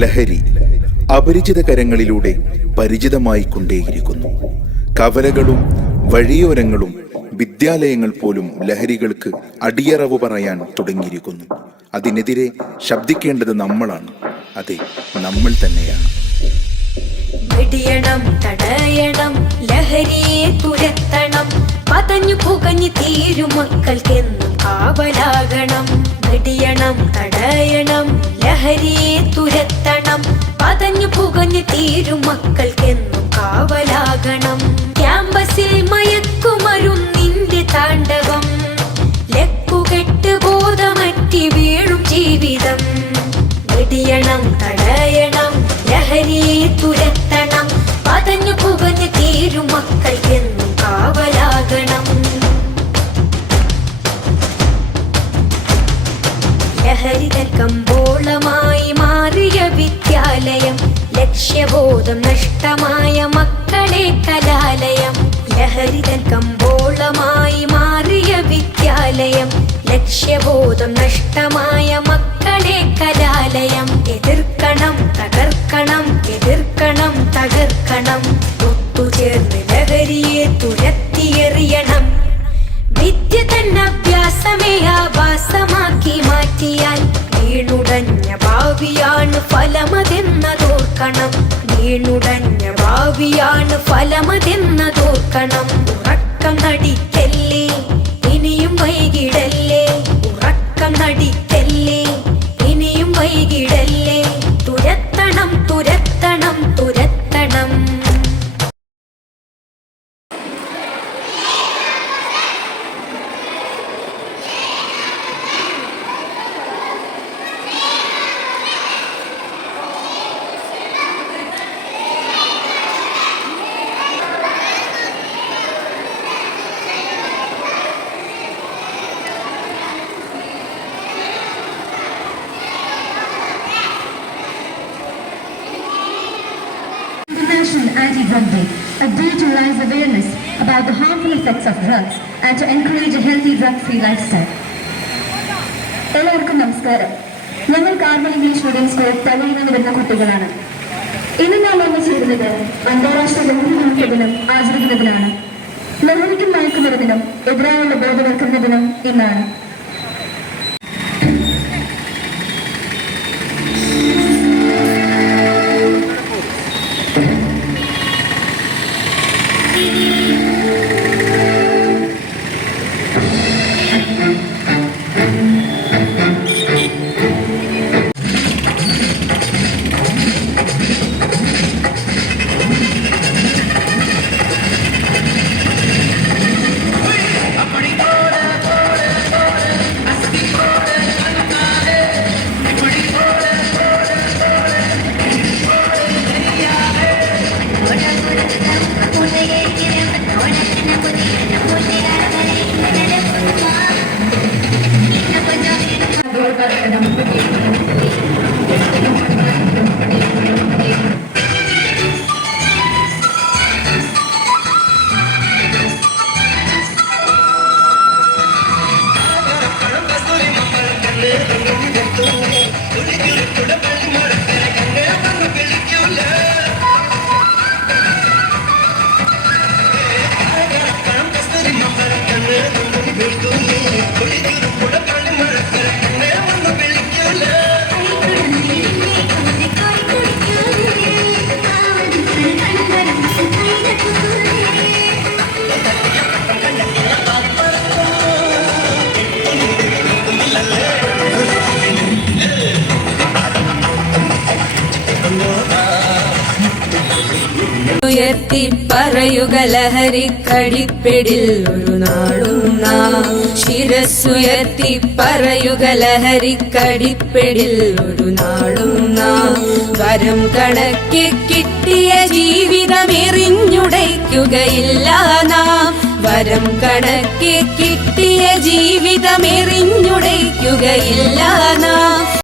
ലഹരി അപരിചിത കരങ്ങളിലൂടെ പരിചിതമായി കൊണ്ടേയിരിക്കുന്നു. കവലകളും വഴിയോരങ്ങളും വിദ്യാലയങ്ങൾ പോലും ലഹരികൾക്ക് അടിയറവ് പറയാൻ തുടങ്ങിയിരിക്കുന്നു. അതിനെതിരെ ശബ്ദിക്കേണ്ടത് നമ്മളാണ്. അതെ, നമ്മൾ തന്നെയാണ്. വെടിയണം, തടയണം, ലഹരിയെ തുരത്തണം. പതഞ്ഞു പുകഞ്ഞു തീരും മക്കൾക്കെന്നും കാവലാകണം. വെടിയണം, തടയണം, ലഹരിയെ തുരത്തണം. പതഞ്ഞു പുകഞ്ഞു തീരും മക്കൾക്കെന്നും കാവലാകണം. ക്യാമ്പസിൽ മയക്കുമരുന്നിന്റെ താണ്ഡവം, ലക്കുകെട്ട് ബോധമറ്റി വീഴും ജീവിതം. വെടിയണം, തടയണം, ലഹരിയെ തുരത്തണം. പതഞ്ഞു പുകഞ്ഞു തീരും മക്കൾക്കെന്നും കാവലാകണം. ലഹരിതൻ കമ്പോളമായി മാറിയ വിദ്യാലയം, ലക്ഷ്യബോധം നഷ്ടമായ മക്കളെ കലാലയം. ലഹരിതൻ കമ്പോളമായി മാറിയ വിദ്യാലയം, ലക്ഷ്യബോധം നഷ്ടമായ മക്കളെ കലാലയം. എതിർക്കണം, തകർക്കണം, എതിർക്കണം, തകർക്കണം. ഒത്തുചേർന്ന് ലഹരിയെ തുരത്തിയെറിയണം. വിദ്യ തന്നഭ്യാസമേ ആഭാസമാക്കി മാറ്റിയാൽ വീണുടഞ്ഞ ഭാവിയാണ് ഫലമതെന്നതോർക്കണം. വീണുടഞ്ഞ ഭാവിയാണ് ഫലമതെന്നതോർക്കണം. ഉറക്കം നടിക്കല്ലേ, ഇനിയും വൈകിടല്ലേ. ഉറക്കം നടിക്കല്ലേ, ഇനിയും വൈകിടല്ലേ. തുരത്തണം, തുരത്തണം, തുരത്തണം. Anti-Drug Day, a day to raise awareness about the harmful effects of drugs and to encourage a healthy drug-free lifestyle. എല്ലാവർക്കും നമസ്കാരം. ഞങ്ങൾ കാർമൽ ഇംഗ്ലീഷ് മീഡിയം സ്കൂൾ തലയിൽ നിന്ന് വരുന്ന കുട്ടികളാണ്. ഇന്ന് നാം ഒന്നിച്ചിരുന്നത് അന്താരാഷ്ട്ര ലഹരി ദിനം ആചരിക്കുന്നതിനാണ്. ലഹരിക്കും മയക്കുമരുന്നിനും എതിരായുള്ള ബോധവൽക്കരണ ദിനം ഇന്നാണ്. ഉയർത്തി പറയുക ലഹരിക്കടിപ്പിടിൽ ഒരു നാടും നാം. ശിരസ്സുയർത്തി പറയുക ലഹരിക്കടിപ്പിടിൽ ഒരു നാടും നാം. വരം കണക്കി കിട്ടിയ ജീവിതം എറിഞ്ഞുടയ്ക്കുകയില്ല നാം. വരം കണക്കി കിട്ടിയ ജീവിതം എറിഞ്ഞുടയ്ക്കുകയില്ല നാം.